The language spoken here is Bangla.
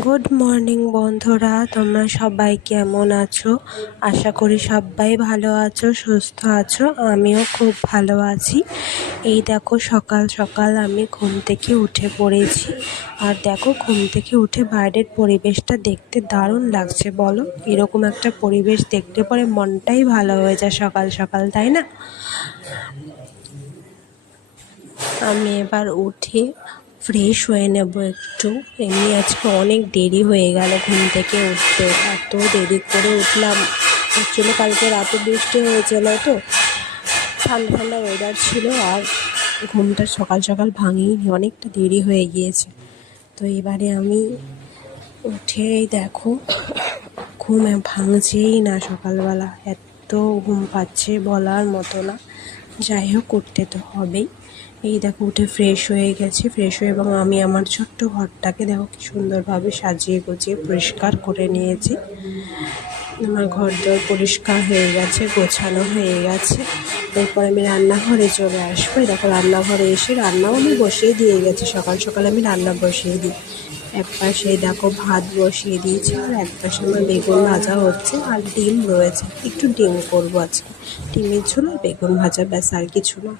গুড মর্নিং বন্ধুরা, তোমরা সবাই কেমন আছো? আশা করি সবাই ভালো আছো, সুস্থ আছো। আমিও খুব ভালো আছি। এই দেখো সকাল সকাল আমি ঘুম থেকে উঠে পড়েছি। আর দেখো ঘুম থেকে উঠে বাইরের পরিবেশটা দেখতে দারুণ লাগছে। বলো, এরকম একটা পরিবেশ দেখতে পরে মনটাই ভালো হয়ে যায় সকাল সকাল, তাই না? আমি এবার উঠে ফ্রেশ হয়ে নেব একটু। এমনি আজকে অনেক দেরি হয়ে গেল ঘুম থেকে উঠতে, এত দেরি করে উঠলাম। অ্যাকচুয়ালি কালকে রাতে বৃষ্টি হয়েছিল, তো ঠান্ডা ঠান্ডা ওয়েদার ছিল, আর ঘুমটা সকাল সকাল ভাঙিনি, অনেকটা দেরি হয়ে গিয়েছে। তো এবারে আমি উঠেই দেখো ঘুম ভাঙছেই না, সকালবেলা এত ঘুম পাচ্ছে বলার মতো না। যাই হোক, উঠতে তো হবেই। এই দেখো উঠে ফ্রেশ হয়ে গেছি, ফ্রেশ হয়ে এবং আমি আমার ছোট্ট ঘরটাকে দেখো কি সুন্দরভাবে সাজিয়ে গুছিয়ে পরিষ্কার করে নিয়েছি। আমার ঘর দর পরিষ্কার হয়ে গেছে, গোছানো হয়ে গেছে। এরপর আমি রান্নাঘরে চলে আসবো। দেখো রান্নাঘরে এসে রান্নাও আমি বসিয়ে দিয়ে গেছি। সকাল সকাল আমি রান্না বসিয়ে দিই। এক পাশে দেখো ভাত বসিয়ে দিয়েছি, আর এক পাশে আমার বেগুন ভাজা হচ্ছে, আর ডিম রয়েছে। একটু ডিম করবো আজকে, ডিমের ঝোল আর বেগুন ভাজা, ব্যাস আর কিছু না।